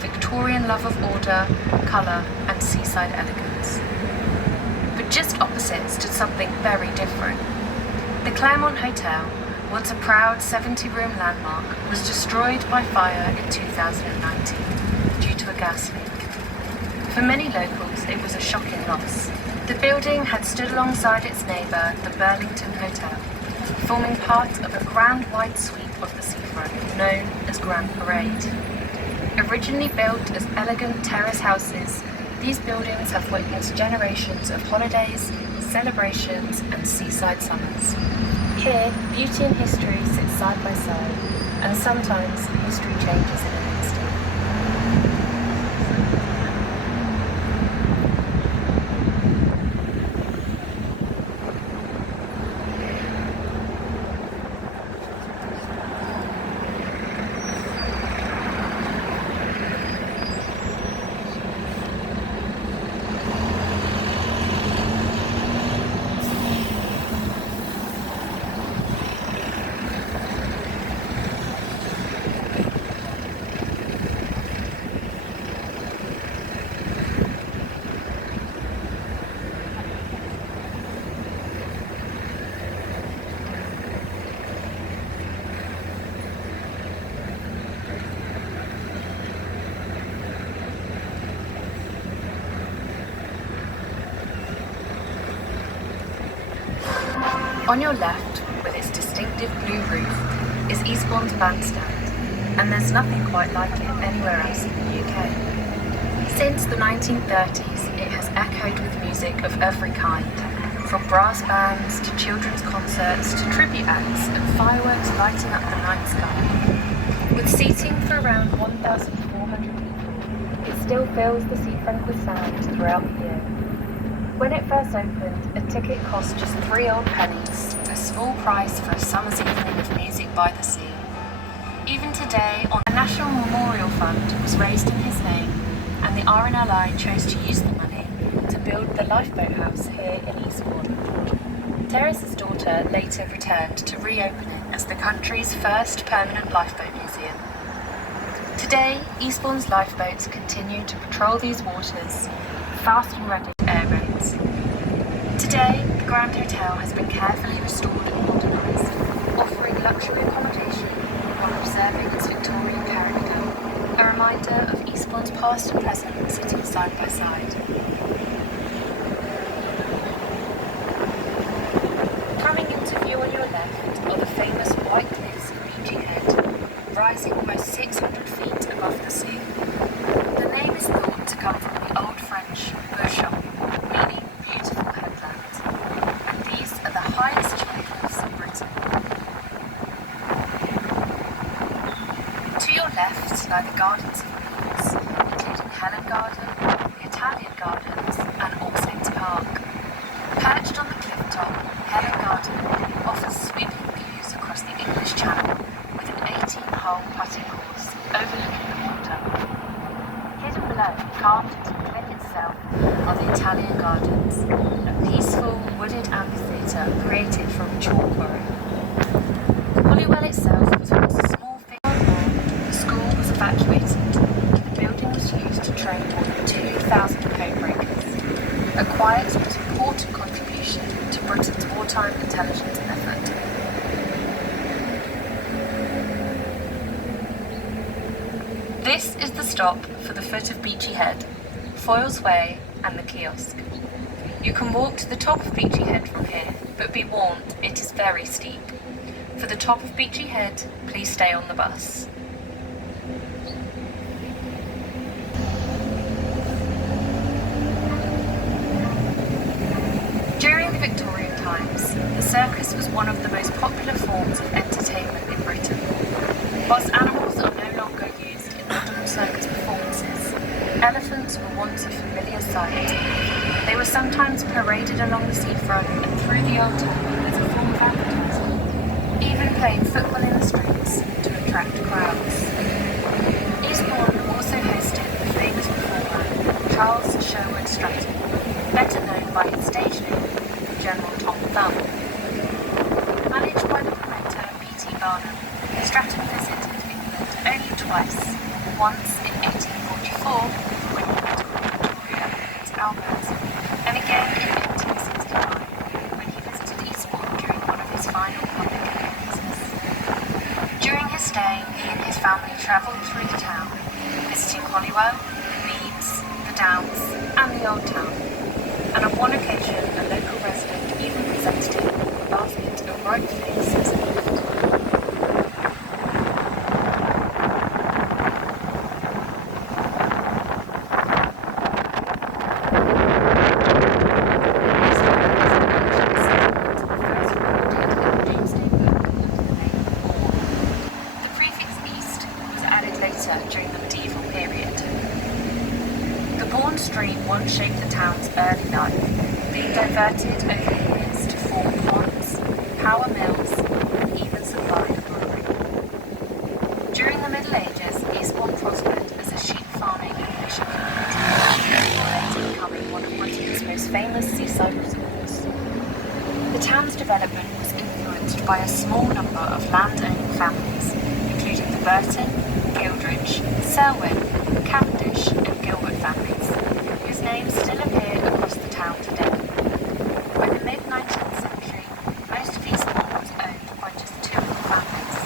Victorian love of order, colour and seaside elegance. But just opposite stood something very different. The Claremont Hotel, once a proud 70-room landmark, was destroyed by fire in 2019 due to a gas leak. For many locals, it was a shocking loss. The building had stood alongside its neighbour, the Burlington Hotel, forming part of a grand wide sweep of the seafront known as Grand Parade. Originally built as elegant terrace houses, these buildings have witnessed generations of holidays, celebrations and seaside summers. Here, beauty and history sit side by side, and sometimes history changes in an instant. On your left, with its distinctive blue roof, is Eastbourne's bandstand, and there's nothing quite like it anywhere else in the UK. Since the 1930s, it has echoed with music of every kind, from brass bands to children's concerts to tribute acts and fireworks lighting up the night sky. With seating for around 1,400 people, it still fills the seafront with sound throughout the year. When it first opened, a ticket cost just 3 old pennies, a small price for a summer's evening of music by the sea. Even today, a National Memorial Fund was raised in his name, and the RNLI chose to use the money to build the lifeboat house here in Eastbourne. Terrace's daughter later returned to reopen it as the country's first permanent lifeboat museum. Today, Eastbourne's lifeboats continue to patrol these waters, fast and ready air raids. Today, the Grand Hotel has been carefully restored and modernised, offering luxury accommodation while preserving its Victorian character, a reminder of Eastbourne's past and present sitting side by side. Coming into view on your left are the famous white cliffs of Beachy Head, rising almost 600 feet above the sea. The name is thought to come from the Old French "Beauchamp", meaning beautiful headland, and these are the highest chilly cliffs in Britain. To your left lie the Gardens of Leeds, including Helen Garden, the Italian Gardens and All Saints Park. Perched on the cliff top, Helen Garden offers sweeping views across the English Channel with an 18-hole putting course overlooking the water. Hidden below, carved into the cliff itself, are the Italian Gardens, a peaceful wooded amphitheatre created from chalk quarry. Holywell itself was once a small field war. The school was evacuated, and the building was used to train more than 2,000 codebreakers, a quiet but important contribution to Britain's wartime intelligence effort. This is the stop for the foot of Beachy Head, Foyle's Way and the kiosk. You can walk to the top of Beachy Head from here, but be warned, it is very steep. For the top of Beachy Head, please stay on the bus. During the Victorian times, the circus was one of the most popular forms of entertainment in Britain. Whilst animals are no longer used in modern circus performances, elephants were once a familiar sight. They were sometimes paraded along the seafront and through the old town as a form of advertising, even playing football in the streets to attract crowds. Eastbourne also hosted the famous performer Charles Sherwood Stratton, better known by his stage name, General Tom Thumb. Managed by the promoter P.T. Barnum, Stratton visited England only twice, once in 1840 1954 when he met Victoria and Prince Albert, and again in 1869 when he visited Eastbourne during one of his final public appearances. During his stay, he and his family travelled through the town, visiting Holywell, Leeds, the Downs, and the Old Town, and on one occasion a local resident even presented him with a basket of ripe figs as a gift. During the medieval period. The Bourne stream once shaped the town's early life, being diverted over the years to form ponds, power mills, and even supply a brewery. During the Middle Ages, Eastbourne prospered as a sheep farming and fishing community, before later becoming one of Britain's most famous seaside resorts. The town's development was influenced by a small number of land-owning families, including the Burton, Gildridge, Selwyn, Cavendish and Gilbert families, whose names still appear across the town today. By the mid-19th century, most of Eastbourne was owned by just 2 of the families.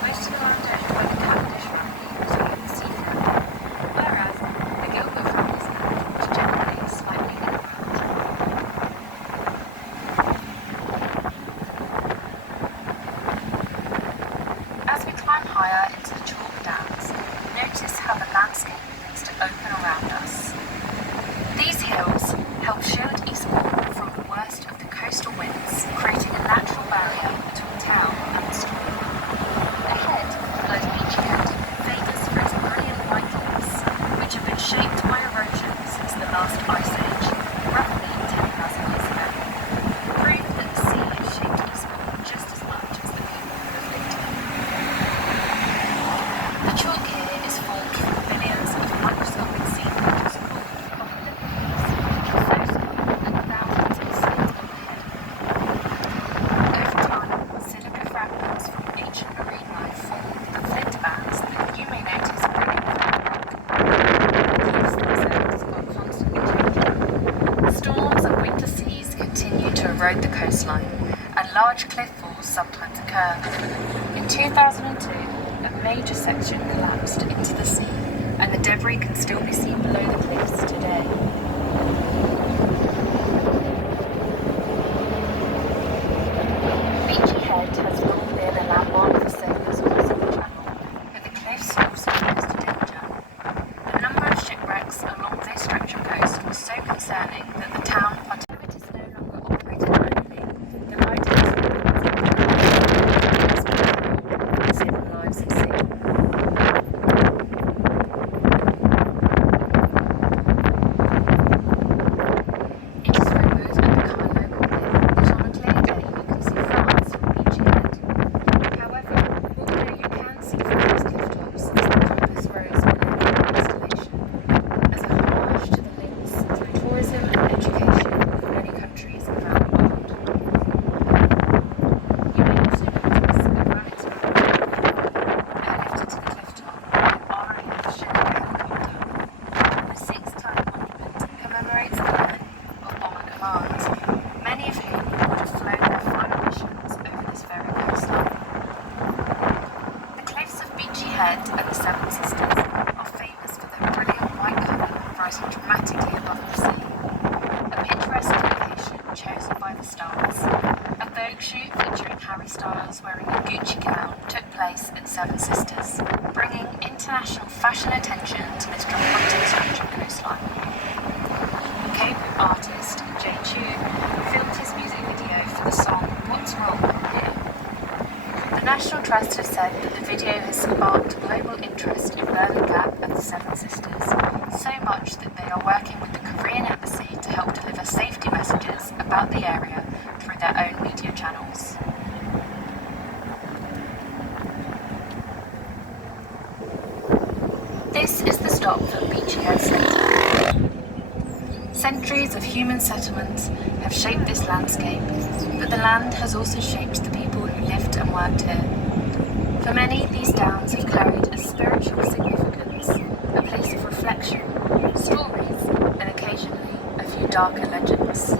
Most of the land owned by the Cavendish family was near the seafront, whereas the Gilbert family's land was generally slightly inland. As we climb higher into the chalk downs, notice how the landscape begins to open around us. These hills help shield Eastbourne from the worst of the coastal winds, creating a natural barrier between town and the storm. Ahead lies Beachy Head, famous for its brilliant white cliffs, which have been shaped by erosion since the last ice age, roughly 10,000 years ago. Proof that the sea has shaped Eastbourne just as much as the people who have lived here. The chalk here is formed from billions of microscopic sea creatures called polypills, so small that thousands of slits on the head. Over time, silica fragments from ancient marine life form the flint bands that you may notice bringing from the rock. The cliffs themselves are constantly changing. Storms and winter seas continue to erode the coastline, and large cliff falls sometimes occur. In 2002, a major section collapsed into the sea, and the debris can still be seen below the cliffs today. Beachy Head has long been a landmark for sailors crossing the channel, but the cliffs also pose a danger. The number of shipwrecks along this stretch of coast was so concerning that the town it is no longer operated manually. The lighthouse remains saving lives at sea. It is rumoured and become a local myth that on a clear day you can see France from Beachy Head. However, although you can see France cliff tops as the compass rose on their installation, as a homage to the links through tourism and education with many countries around the world. You may also notice a granite mountain lifted to the cliff top by an RAF Sherman helicopter. The 6-ton monument commemorates the men of Bomber Command, many of whom would have flown their final missions over this very coastline. The cliffs of Beachy Head and the Seven Sisters are famous for their brilliant white colour rising dramatically above the sea. A picturesque location chosen by the stars. A Vogue shoot featuring Harry Styles wearing a Gucci gown took place in Seven Sisters, bringing international fashion attention to this dramatic stretch of coastline. Cape artist Jay Chu filmed his music video for the song What's Wrong Here. The National Trust have said that the video has sparked global interest in Berlin Gap and the Seven Sisters, so much that they are working with the Korean embassy to help deliver safety messages about the area through their own media channels. This is the stop for Beachy Head Centre. Centuries of human settlements have shaped this landscape, but the land has also shaped the people who lived and worked here. For many, these downs have carried a spiritual significance, a place of reflection reflection, stories, and occasionally a few darker legends.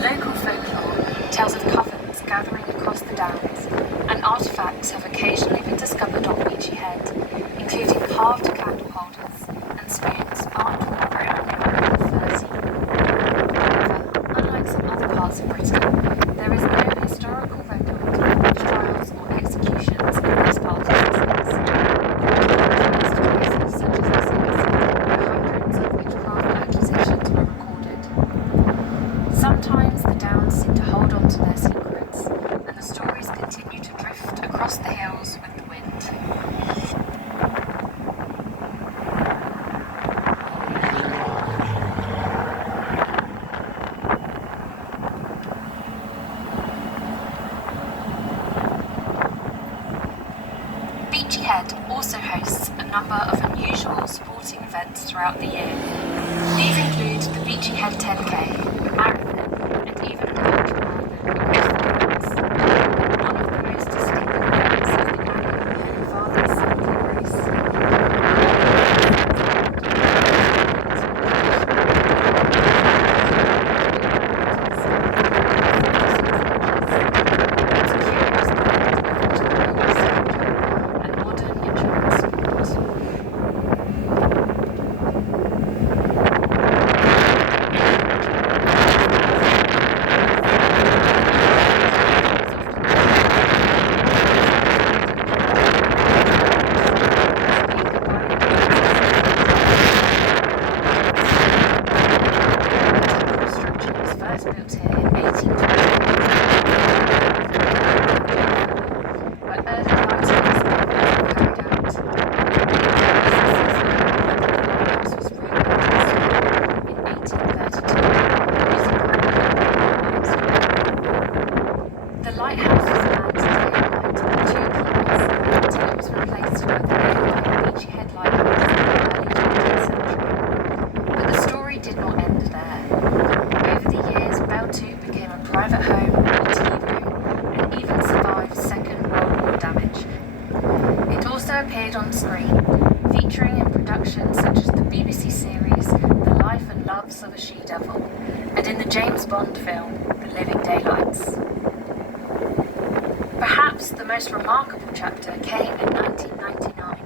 Local folklore tells of covens gathering across the downs, and artefacts have occasionally been discovered on Beachy Head, including carved candle holders and spoons art written on the 1930s. However, unlike some other parts of Britain, there is no historical record of witch trials or executions in this part of Sussex. Most places such as Essex, where hundreds of witchcraft accusations were recorded. Sometimes the downs seem to hold on to their secrets, and the stories continue to drift across the hills with the wind. Beachy Head also hosts a number of unusual sporting events throughout the year. These include the Beachy Head 10K, a marathon, and even an ultramarathon across the hills. One of the most distinctive events is the annual Penny Farthing cycling race. Private home, a tea room, and even survived Second World War damage. It also appeared on screen, featuring in productions such as the BBC series The Life and Loves of a She-Devil, and in the James Bond film The Living Daylights. Perhaps the most remarkable chapter came in 1999,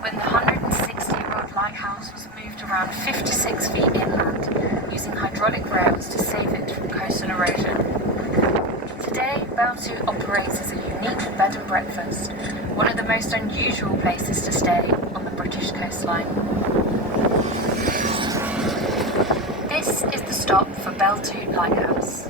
when the 160-year-old lighthouse was moved around 56 feet inland, using hydraulic rails to save it from coastal erosion. Today, Beltue operates as a unique bed and breakfast, one of the most unusual places to stay on the British coastline. This is the stop for Beltue Lighthouse.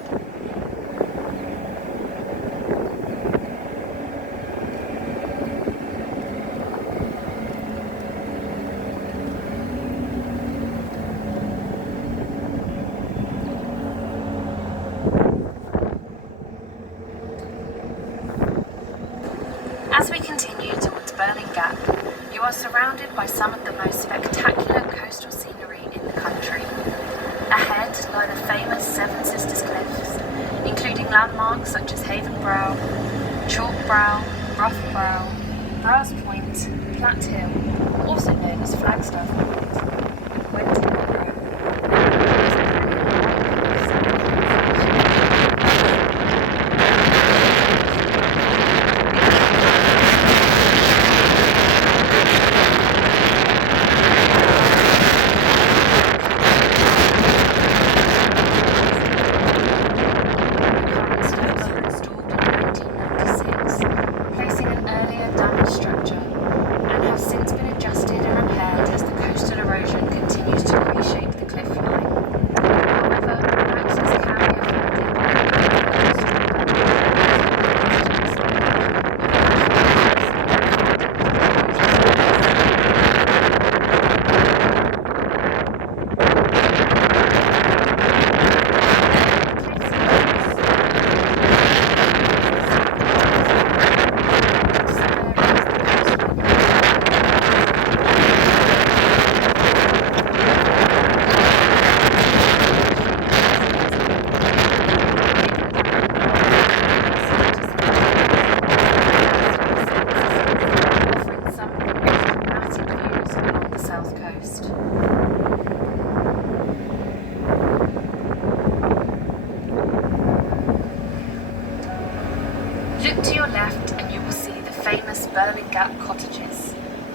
As we continue towards Burling Gap, you are surrounded by some of the most spectacular coastal scenery in the country. Ahead lie the famous Seven Sisters Cliffs, including landmarks such as Haven Brow, Chalk Brow, Rough Brow, Browse Point, Platt Hill, also known as Flagstaff Point, Wenton Brow. Structure and have since been adjusted and repaired as the coastal erosion continues to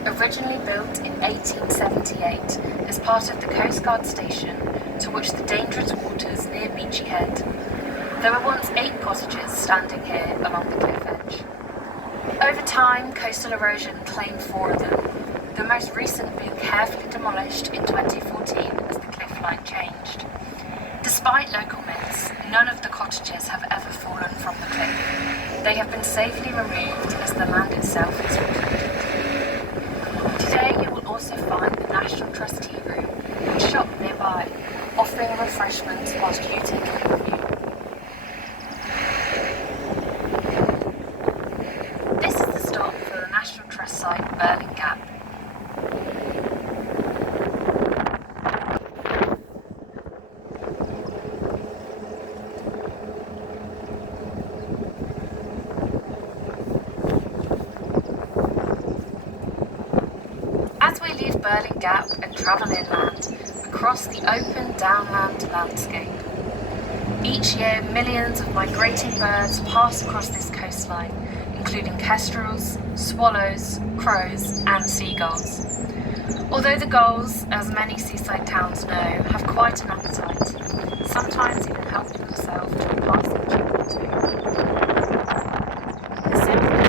Originally built in 1878 as part of the Coast Guard station to watch the dangerous waters near Beachy Head, there were once 8 cottages standing here along the cliff edge. Over time, coastal erosion claimed 4 of them, the most recent being carefully demolished in 2014 as the cliff line changed. Despite local myths, none of the cottages have ever fallen from the cliff. They have been safely removed as the land itself is protected. Today you will also find the National Trust Tea Room and shop nearby, offering refreshments whilst you take a look view. This is the stop for the National Trust site, Burling Gap. As we leave Burling Gap and travel inland, we cross the open downland landscape. Each year, millions of migrating birds pass across this coastline, including kestrels, swallows, crows, and seagulls. Although the gulls, as many seaside towns know, have quite an appetite, sometimes even helping themselves to a passing chip or two. The simple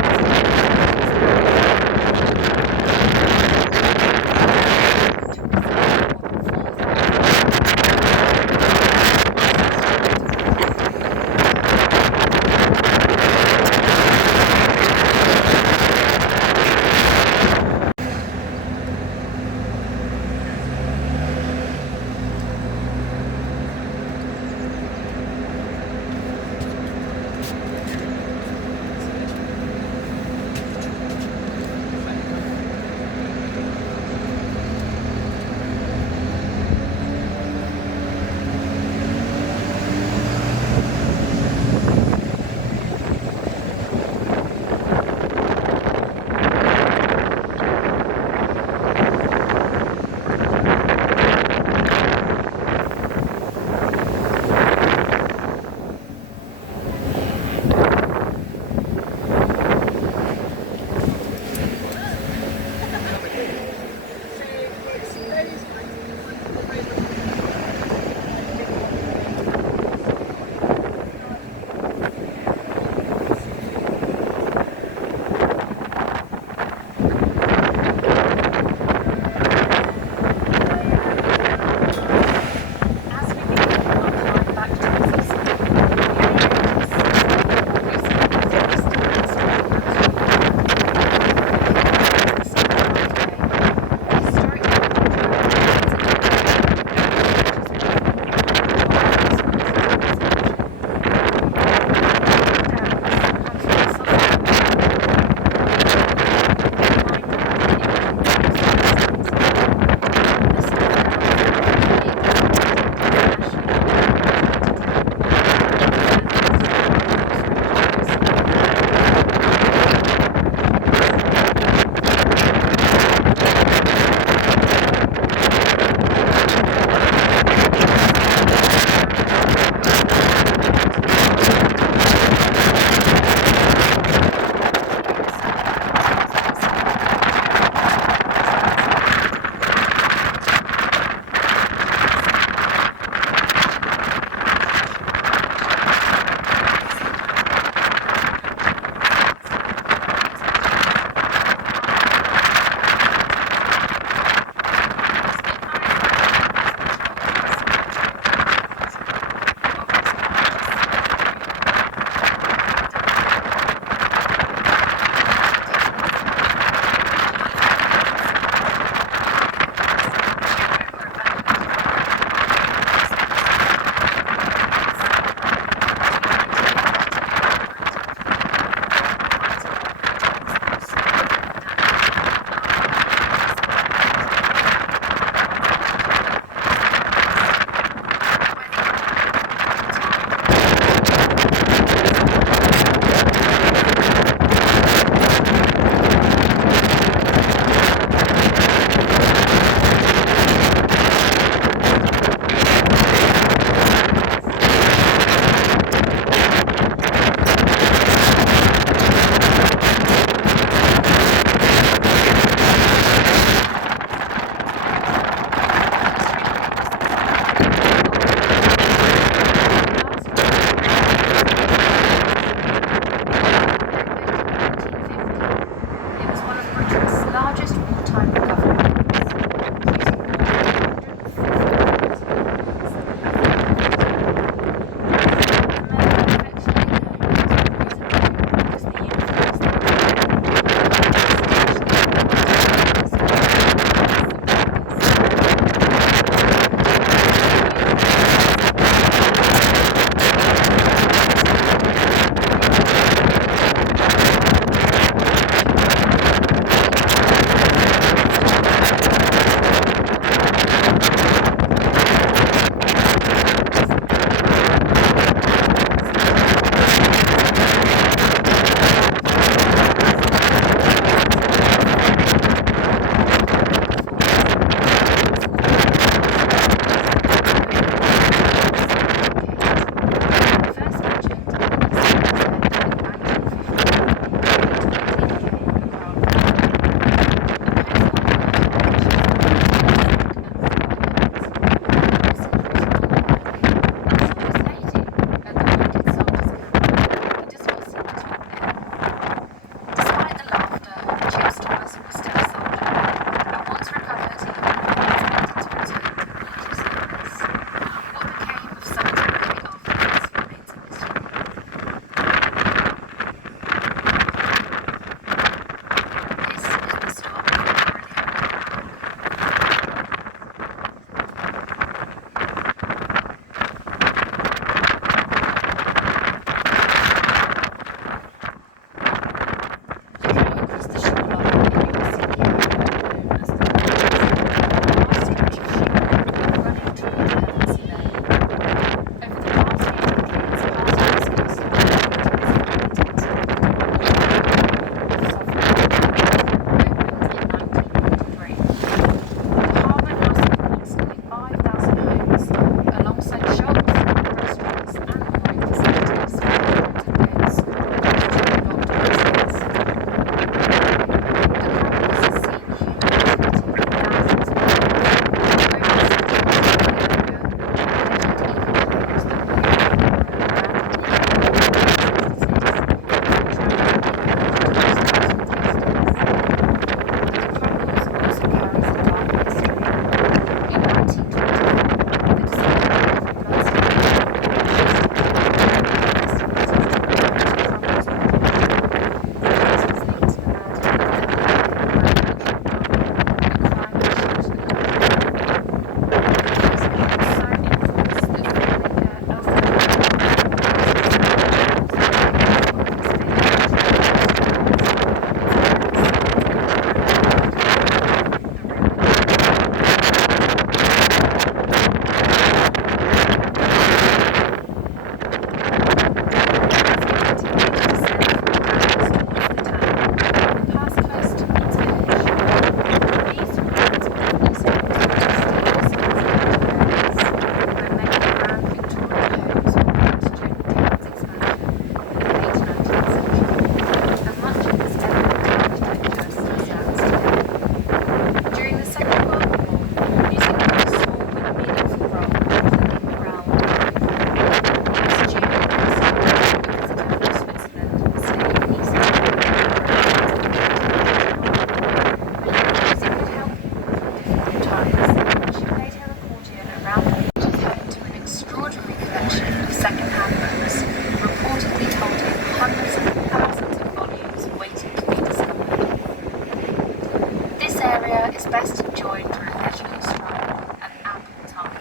is best enjoyed through a leisurely stroll and ample time.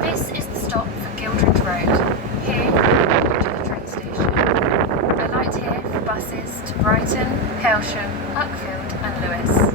This is the stop for Gildred Road. Here you walk to the train station. Alight here for buses to Brighton, Hailsham, Uckfield and Lewes.